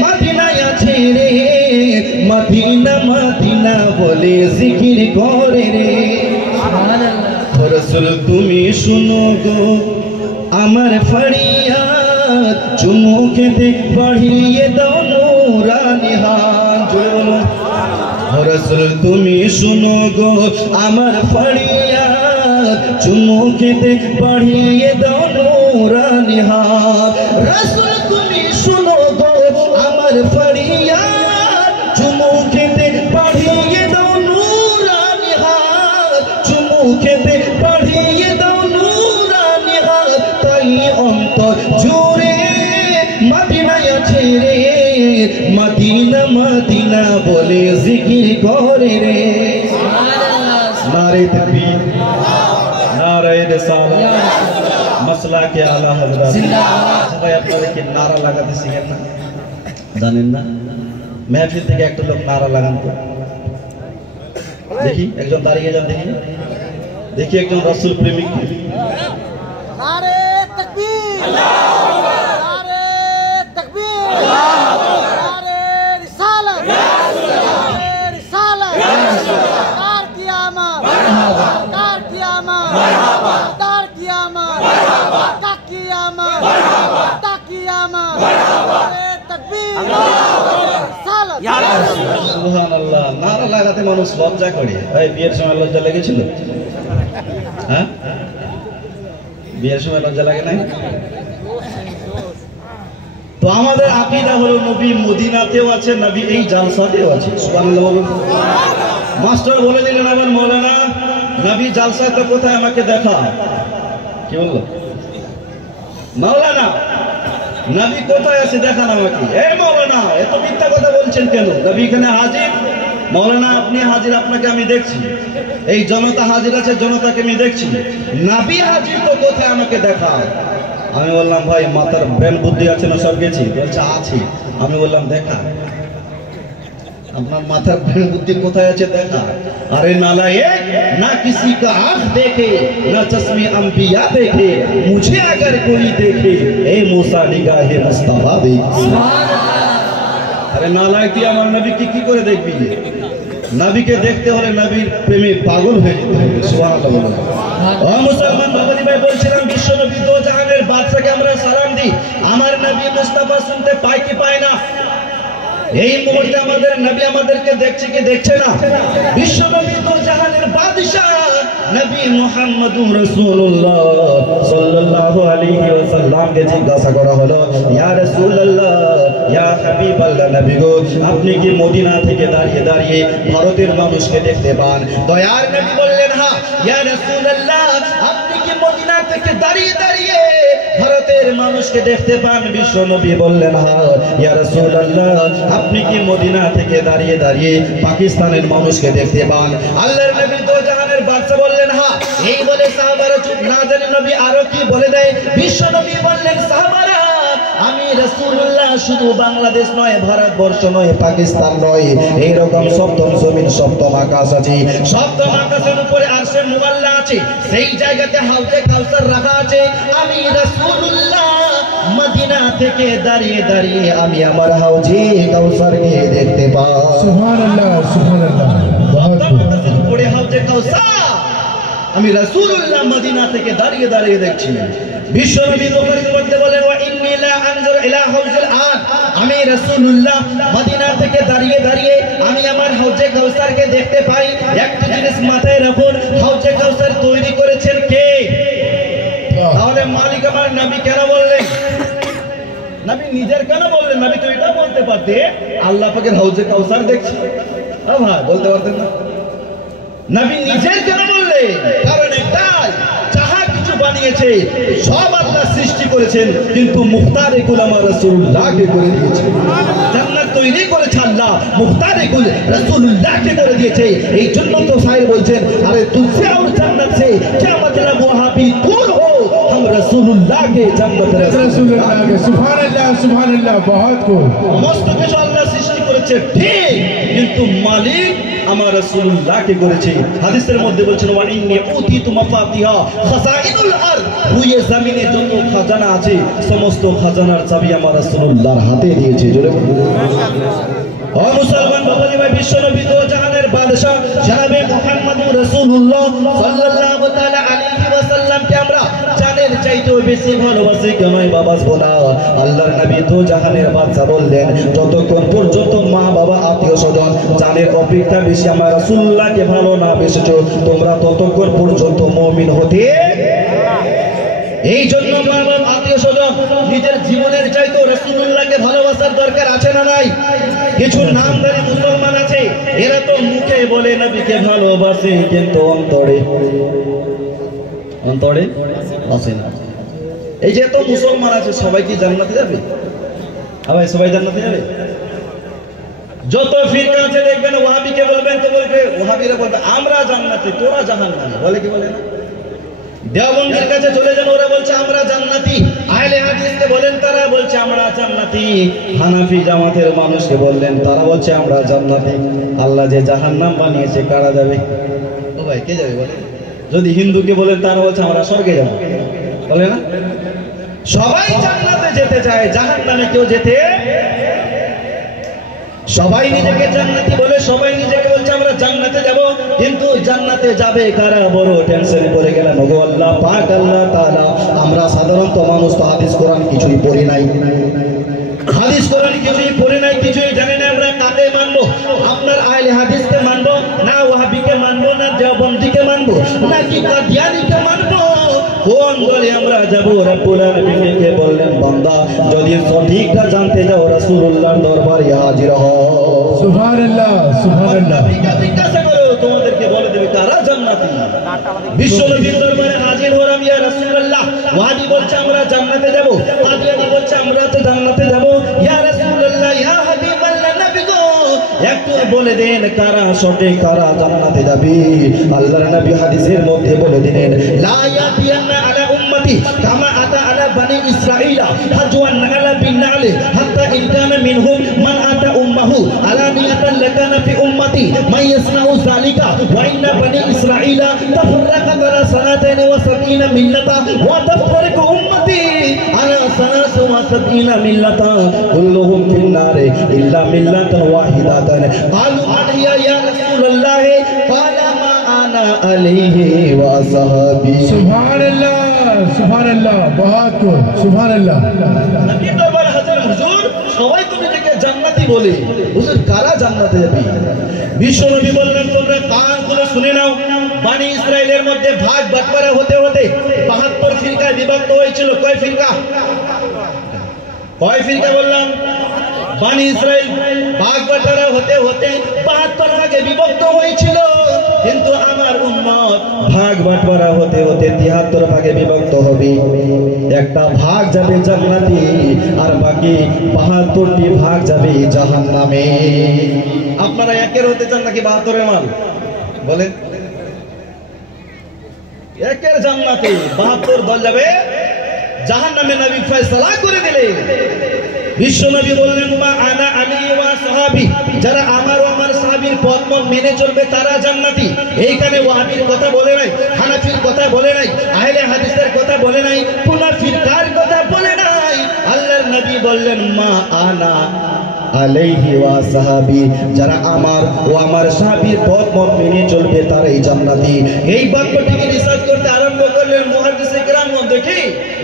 মদিনায় আছে রে মদিনা মদিনা বলে জিকির করে রে রাসূল তুমি শুনো গো আমার ফরিয়াদ চুমু খেতে বাড়িয়ে দাও নূরানি হাত রাসূল তুমি শুনো গো আমার ফরিয়াদ চুমু খেতে বাড়িয়ে দাও নূরানি হাত রাসূল তুমি শুনো গো আমার ফরিয়াদ চুমু খেতে বাড়িয়ে দাও নূরানি হাত চুমু খেতে বাড়িয়ে দাও নূরানি হাত তাই অন্তর জুড়ে মদিনায় আছে রে মদিনা মদিনা বলে জিকির করে রে নারে তাকবীর নারে রিসালাত মাসলা কে আলা হযরত সবাই আপনারা কি নারা লাগাতে শিখেন না জানেন না মেহফিল থেকে একটা লোক নারা লাগান তো দেখি একজন দাঁড়িয়ে যান দেখি দেখি একজন রাসূল প্রেমিক নারে তাকবীর আল্লাহু আকবার নারে তাকবীর আল্লাহু আকবার নারে রিসালাত ইয়া রাসূলুল্লাহ নারে রিসালাত ইয়া রাসূলুল্লাহ তার কিয়ামত মারহাবা তার কিয়ামত মারহাবা তার কিয়ামত মারহাবা তা কিয়ামত মারহাবা তা কিয়ামত মারহাবা নারে তাকবীর আল্লাহু আকবার রিসালাত ইয়া রাসূলুল্লাহ সুবহানাল্লাহ নারা লাগাতে মানুষ লজ্জা করে ভাই বিয়ের সময় লজ্জা লেগেছিল হ্যাঁ বিয়ের সময় লজ্জা লাগে না তো আমাদের আকীদা হলো নবী মদিনাতেও আছে নবী এই জালসাতেও আছে সুবহানাল্লাহ বলুন মাস্টার বলে দিলেন আমার মাওলানা নবী জালসাতে কোথায় আমাকে দেখা কি বললো মাওলানা নবী কোথায় আছে দেখান আমাকে এই মাওলানা এত মিথ্যা কথা বলছেন কেন নবী এখানে হাজির মাওলানা আপনি হাজির আপনাকে আমি দেখছি এই জনতা হাজির আছে জনতাকে আমি দেখছি নবী হাজির তো কোথায় আমাকে দেখা আমি বললাম ভাই মাথার ব্রেন বুদ্ধি আছে না সব গেছি বলছে আছে আমি বললাম দেখা আপনার মাথার ব্রেন বুদ্ধি কোথায় আছে দেখা अरे नालायक ना किसी का आँख देखे ना चश्मे अंबिया देखे मुझे अगर कोई देखे ए मूसा निगाहे मुस्तफा दे अरे नालायक दिया আমার নবীকে কি করে দেখবি নবীকে দেখতে হলে নবীর প্রেমে পাগল হয়ে যেতে হবে সুবহানাল্লাহ ও মুসলমান বাবাজি ভাই বলছিলাম বিশ্ব নবী দো জাহানের বাদশাকে আমরা সালাম দিই আমার নবী মুস্তাফা শুনতে পায় কি পায় না এই মুহূর্তে আমাদের নবী আমাদেরকে দেখছে কি দেখছে না বিশ্ব নবী দো জাহানের বাদশা নবী মুহাম্মদুর রাসূলুল্লাহ সাল্লাল্লাহু আলাইহি ওয়াসাল্লাম কে জিজ্ঞাসা করা হলো ইয়া রাসূলুল্লাহ ইয়া হাবিবাল্লাহ নবী গো আপনি কি মদিনা থেকে দাঁড়িয়ে দাঁড়িয়ে ভারতের মানুষকে দেখতে পান দয়ার নবী বললেন হ্যাঁ ইয়া রাসূলুল্লাহ আপনি কি মদিনা থেকে দাঁড়িয়ে দাঁড়িয়ে ভারতের মানুষকে দেখতে পান বিশ্ব নবী বললেন হ্যাঁ ইয়া রাসূলুল্লাহ আপনি কি মদিনা থেকে দাঁড়িয়ে দাঁড়িয়ে পাকিস্তানের মানুষকে দেখতে পান আল্লাহর নবী দো জাহানের বাদশা বললেন হ্যাঁ এই বলে সাহাবারা চুপ না জানে নবী আরো কি বলে দেয় বিশ্ব নবী বললেন সাহাবারা আমি রাসূলুল্লাহ শুধু বাংলাদেশ নয় ভারতবর্ষ নয় পাকিস্তান নয় এই রকম সপ্তম জমিন সপ্তম আকাশ আছে সপ্তম আকাশের উপরে আরশে মুআল্লা আছে সেই জায়গাতে হাউজে কাউসার রাখা আছে আমি রাসূলুল্লাহ মদিনা থেকে দাঁড়িয়ে দাঁড়িয়ে আমি আমার হাউজে কাউসারকে দেখতে পাই সুবহানাল্লাহ সুবহানাল্লাহ সপ্তম আকাশের উপরে হাউজে কাউসার আমি রাসূলুল্লাহ মদিনা থেকে দাঁড়িয়ে দাঁড়িয়ে দেখছি বিশ্ব নবী বুখারীর মধ্যে বলেন ওয়া ইন্নী লা আনজুরু ইলা হাউজিল আন আমি রাসূলুল্লাহ মদিনা থেকে দাঁড়িয়ে দাঁড়িয়ে আমি আমার হাউজে কাউসারকে দেখতে পাই একটা জিনিস মাথায় রাখুন হাউজে কাউসার তৈরি করেছেন কে তাহলে মালিক আমার নবী কেন বললেন নবী নিজের কেন বললেন নবী তো এটা বলতে পারতে আল্লাহ পাকের হাউজে কাউসার দেখছি ভাই বলতে পারতেন না নবী নিজের কেন বললেন কারণ একটাই যাহা কিছু বানিয়েছে সব আল্লাহ সৃষ্টি করেছেন কিন্তু মুখতারে কুল আমার রাসূলুল্লাহকে করে দিয়েছে জান্নাত তৈরি করেছে আল্লাহ মুখতারে কুল রাসূলুল্লাহকে করে দিয়েছে এই জন্য তো শায়ের বলছেন আরে তুলসে আর জান্নাত সে क्या मतलब वहां भी दूर हो हम रसूलुल्लाह के जन्नत रसूलुल्लाह के सुभान अल्लाह बहुत खूब मस्त কিছু আল্লাহ সৃষ্টি করেছে ঠিক কিন্তু মালিক আমার রাসূলুল্লাহকে করেছে। হাদিসের মধ্যে বলছেন ওয়া ইন্নী উতিতু মাফাতিহা খাযাইনুল আরদ, ভূয়ে জমিনে যত খাজানা আছে সমস্ত খাজানার চাবি আমার রাসূলুল্লাহর হাতে দিয়েছে। জোরে বলুন ও মুসলমান বাবাজি ভাই, বিশ্বনবী দো জাহানের বাদশা জনাবে মুহাম্মদুর রাসূলুল্লাহ সাল্লাল্লাহু তাআলা আলাইহি ওয়াসাল্লামকে আমরা জানের চাইতেও বেশি ভালোবাসি কেন বাবাসবো না। আল্লাহর নবী দো জাহানের বাদশা বললেন যতক্ষণ পর্যন্ত মা বাবা আত্মীয় স্বজন জানের অপেক্ষা বেশি আমার রাসূলুল্লাহকে ভালো না বেসেছো তোমরা ততক্ষণ পর্যন্ত মুমিন হতে। এই জন্য মা বাবা আত্মীয় স্বজন নিজের জীবনের চাইতেও রাসূলুল্লাহকে ভালোবাসার দরকার আছে না নাই? কিছু নামদারি মুসলমান আছে এরা তো মুখে বলে নবীকে ভালোবাসে কিন্তু অন্তরে আসে না। এই যে তো মুসলমান আছে সবাই কি জান্নাতে যাবে? ভাই সবাই জান্নাতে যাবে? যত ফিরকা আছে দেখবেন ওয়াহাবিকে বলবেন তো বলবে, ওয়াহাবিরা বলবে আমরা জান্নাতে তোরা জাহান্নামে, বলে কি বলে না? দেওবন্দির কাছে চলে যান, ওরা বলছে আমরা জান্নাতি। আহলে হাদিসকে বলেন তারা বলছে আমরা জান্নাতি। হানাফি জামাতের মানুষকে বললেন তারা বলছে আমরা জান্নাতি। আল্লাহ যে জাহান্নাম বানিয়েছে কারা যাবে? ও ভাই কে যাবে বলে? যদি হিন্দুকে বলেন তারা বলছে আমরা স্বর্গে যাব, বলে না? সবাই জান্নাতে যেতে চায়, জাহান্নামে কেউ যেতে। সবাই নিজেকে জান্নাতি বলে, সবাই নিজেকে বলছে আমরা জান্নাতে যাব, কিন্তু জান্নাতে যাবে কারা? বড় টেনশন করে গেলাম গো আল্লাহ পাক আল্লাহ তাআলা। আমরা সাধারণত মানুষ তো হাদিস কোরআন কিছুই পড়ি নাই, হাদিস কোরআন কিছুই পড়ি নাই, কিছুই জানি না। আমরা কাকে মানবো? আপনার আহলে হাদিসকে মানবো না ওয়াহাবিকে মানবো না দেওবন্দিকে মানবো নাকি কাদিয়ানীকে মানবো? কোন দলে আমরা যাব? রব্বুল আলামিনকে বললেন বান্দা যদি সঠিকটা জানতে যাও রাসূলুল্লাহর দরবারে হাজির হও। সুবহানাল্লাহ সুবহানাল্লাহ। জিজ্ঞাসা করো তোমাদেরকে বলে দেবে কারা জান্নাতি। বিশ্বনবীর দরবারে হাজির হলাম ইয়া রাসূলুল্লাহ, ওয়াহাবি বলছে আমরা জান্নাতে যাব, কাদিয়ানী বলছে আমরা তো জান্নাতে যাব। ইয়া রাসূলুল্লাহ ইয়া হাবিবাল্লাহ নবী গো একটু বলে দেন কারা সঠিক কারা জান্নাতে যাবে। আল্লাহর নবী হাদিসের মধ্যে বলে দিলেন লা ইয়াতিয়ান্না আলা উম্মতি কামা আতা আলা বনি ইসরাঈলা হাজওয়ান আলা বিনালে হাত্তা ইন কানা মিনহুম মান আতা উম্মাহু আলানিয়াতান লাকানা ফি উম্মতি মান ইয়াসনাউ যালিকা ওয়া ইন্না বনি ইসরাঈলা তাফাররাকাত আলা সানাতাইন ওয়া সাবিনা মিল্লাতা ওয়া তাফাররাকা উম্মতি আলা সানাসা ওয়া সাবিনা মিল্লাতা কুল্লুহুম ফিন নারে ইল্লা মিল্লাতান ওয়াহিদাতান ক্বালু আলিয়া ইয়া রাসূলুল্লাহ ক্বালা মা আনা আলাইহি ওয়া আসহাবি। সুবহানাল্লাহ সুবহানাল্লাহ। বহুত খুব সুবহানাল্লাহ। নবী দরবার হাজির হুজুর সবাই তো নিজেকে জান্নাতি বলে, হুজুর কারা জান্নাতে যাবে? বিশ্ব নবী বললেন তোমরা কান খুলে শুনে নাও, বনি ইসরাইলের মধ্যে ভাগ বাটোয়ারা হতে হতে ৭২ ফিরকায় বিভক্ত হয়েছিল। কয় ফিরকা? কয় ফিরকা বললাম? বনি ইসরাইল ভাগ বাটোয়ারা হতে হতে ৭২ ভাগে বিভক্ত হয়েছিল, কিন্তু আমার উম্মত ভাগ বাটোয়ারা হতে হতে ৭৩ ভাগে বিভক্ত হবে। একটা ভাগ যাবে জান্নাতে আর বাকি ৭২টি ভাগ যাবে জাহান্নামে। আপনারা একের হতে চান নাকি ৭২-এর মাল? বলেন একের জান্নাতে ৭২ দল যাবে জাহান্নামে। নবী ফয়সালা করে দিলে। বিশ্ব নবী বললেন মা আনা আলী ওয়া সাহাবী, যারা আমার ও আমার সাহাবীর পথ মেনে চলবে তারা জান্নাতি। এইখানে ওয়াহাবীর কথা বলে নাই, হানাফির কথা বলে নাই, আহলে হাদিসের কথা বলে নাই, কোন ফিরকার কথা বলে নাই। আল্লাহর নবী বললেন মা আনা আলাইহি ওয়া সাহাবী, যারা আমার ও আমার সাহাবীর পথ মেনে চলবে তারাই জান্নাতি। এই বাক্যটিকে রিসার্চ করতে আরম্ভ করলেন মুহাদ্দিসে কেরাম। দেখি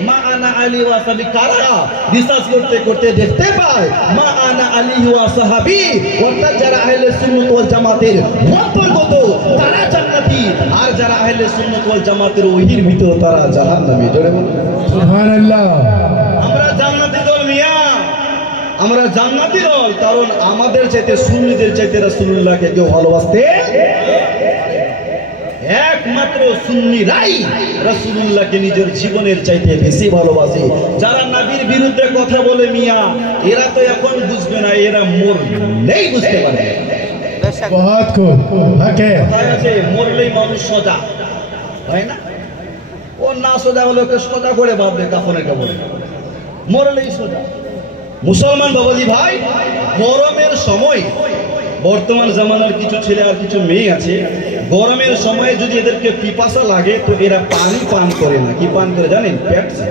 মা আনা আলী ওয়া সাহাবী কারা? রিসার্চ করতে করতে দেখতে পায় মা আনা আলী ওয়া সাহাবী অর্থাৎ যারা আহলে সুন্নাত ওয়াল জামাতের অন্তর্গত তারা জান্নাতি, আর যারা আহলে সুন্নাত ওয়াল জামাতের ওহির ভিতর তারা জাহান্নামী। জোরে বলুন সুবহানাল্লাহ। আমরা জান্নাতি দল মিয়া, আমরা জান্নাতি দল, কারণ আমাদের চাইতে সুন্নিদের চাইতে রাসূলুল্লাহকে কেউ ভালোবাসতে। একমাত্র সুন্নিরাই রাসূলুল্লাহকে নিজের জীবনের চাইতে বেশি ভালোবাসে। যারা নবীর বিরুদ্ধে কথা বলে মিয়া এরা তো এখন বুঝবে না, এরা মরলেই বুঝতে পারবে। বহুত খুব ওকে কথায় আছে মরলেই মানুষ সোজা হয় না, ও না সোজা হলে ওকে সোজা করে বাঁধবে কাফনের কাপড়ে, মরলেই সোজা। মুসলমান বাবাজি ভাই, গরমের সময় বর্তমান জামানার কিছু ছেলে আর কিছু মেয়ে আছে, গরমের সময় যদি এদেরকে পিপাসা লাগে তো এরা পানি পান করে না। কি পান করে জানেন? পেপসি,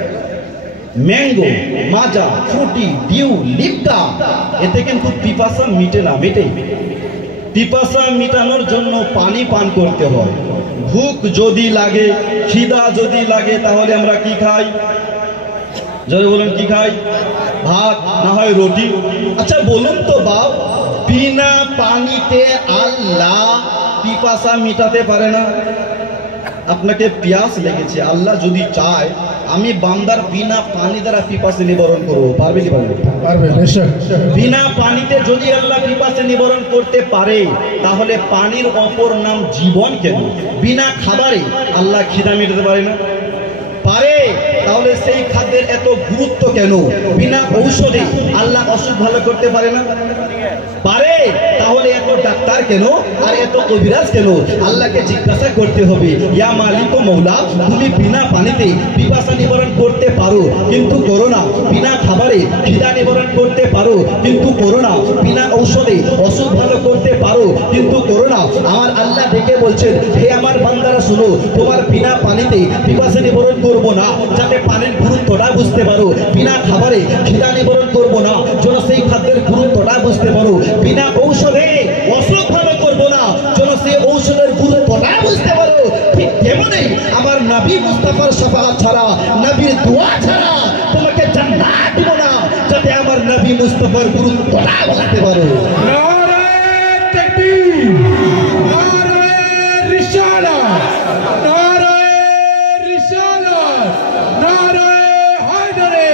ম্যাঙ্গো, মাজা, ফ্রুটি, ডিউ, লিপটা। এতে কিন্তু পিপাসা মিটে না, মেটে। পিপাসা মিটানোর জন্য পানি পান করতে হয়। ভুক যদি লাগে, খিদা যদি লাগে, তাহলে আমরা কি খাই? জোরে বলুন, কি খাই? ভাত, না হয় রুটি। আচ্ছা বলুন তো বাপ, বিনা পানিতে আল্লাহ পিপাসা মিটাতে পারে না? আপনাকে পিয়াস লেগেছে, আল্লাহ যদি চায় আমি বান্দার বিনা পানি দ্বারা পিপাসা নিবারণ করবো, পারবে কি পারবে? পারবে, নিশ্চয়। বিনা পানিতে যদি আল্লাহ পিপাসা নিবারণ করতে পারে, তাহলে পানির অপর নাম জীবন কেন? বিনা খাবারে আল্লাহ খিদা মেটাতে পারে না? পারে। তাহলে সেই খাদ্যের এত গুরুত্ব কেন? বিনা ঔষধে আল্লাহ অসুখ ভালো করতে পারে না? পারে। তাহলে এত ডাক্তার কেন আর এত কবিরাজ কেন? আল্লাহকে জিজ্ঞাসা করতে হবে, ইয়া মালিক ও মৌলা, তুমি বিনা পানিতে পিপাসা নিবারণ করতে পারো কিন্তু করো না, বিনা খাবারে খিদা নিবারণ করতে পারো কিন্তু করো না, বিনা ঔষধে অসুখ ভালো করতে পারো কিন্তু করো না। আমার আল্লাহ ডেকে বলছেন, হে আমার বান্দারা শুনো, তোমার বিনা পানিতে পিপাসা নিবারণ করবো না, যাতে পানির গুরুত্বটা বুঝতে পারো। বিনা খাবারে খিদা নিবারণ করবো না, যেন সেই খাদ্যের গুরুত্বটা বুঝতে পারো। বিনা ঔষধে অসুখ ভালো করবো না, যেন সেই ঔষধের গুরুত্বটা বুঝতে পারো। ঠিক তেমনই আমার নবী মুস্তাফার শাফাআত ছাড়া, নবীর দোয়া ছাড়া তোমাকে জান্নাত দিব না, যাতে আমার নবী মুস্তাফার গুরুত্বটা বুঝতে পারো। নারে তাকবীর, নারে রিসালাত, নারে রিসালাত, নারে হায়দারে,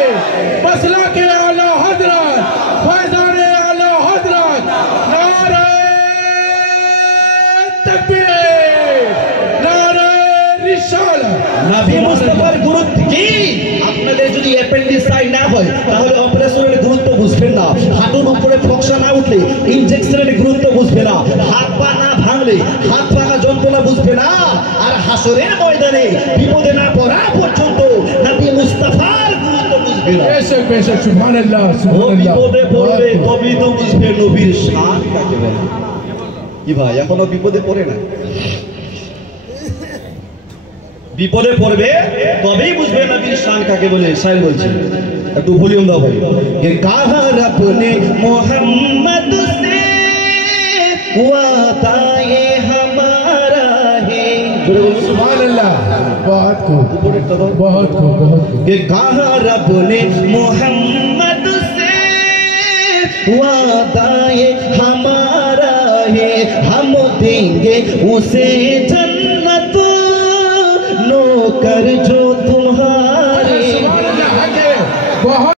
মাসলাকে আলা হযরত, ফয়জানে আলা হযরত, নারে তাকবীর, নারে রিসালাত। নবী মুস্তাফার গুরুত্ব কি? আপনাদের যদি অ্যাপেন্ডিসাইট না হয় তাহলে অপারেশনের গুরুত্ব বুঝবেন না, হাঁটুর উপরে ফকসা না উঠলে ইনজেকশনের গুরুত্ব বুঝবে না, হাত পা না ভাঙলে হাত ভাঙা যন্ত্রণা বুঝবে না, আর হাসরের ময়দানে বিপদে না পড়া পর্যন্ত নবী মুস্তাফার গুরুত্ব বুঝবে না। বেশক বেশক, সুবহানাল্লাহ, ও সুবহানাল্লাহ। বিপদে পড়বে তবেই তো বুঝবে নবীর শান কাকে বলে। কি ভাই, এখনো বিপদে পড়ে না? বিপদে পড়বে তবেই বুঝবে নবীর শান কাকে বলে। শায়র বলছে, একটু ভলিউম দাও ভাই। কে কাহা রবনে মোহাম্মদ সে ওয়াদা ये हमारा है। सुभानअल्लाह, बहुत खूब, बहुत खूब, बहुत खूब। कि कहा रब ने मोहम्मद से वादा ये हमारा है, हम देंगे उसे जन्नत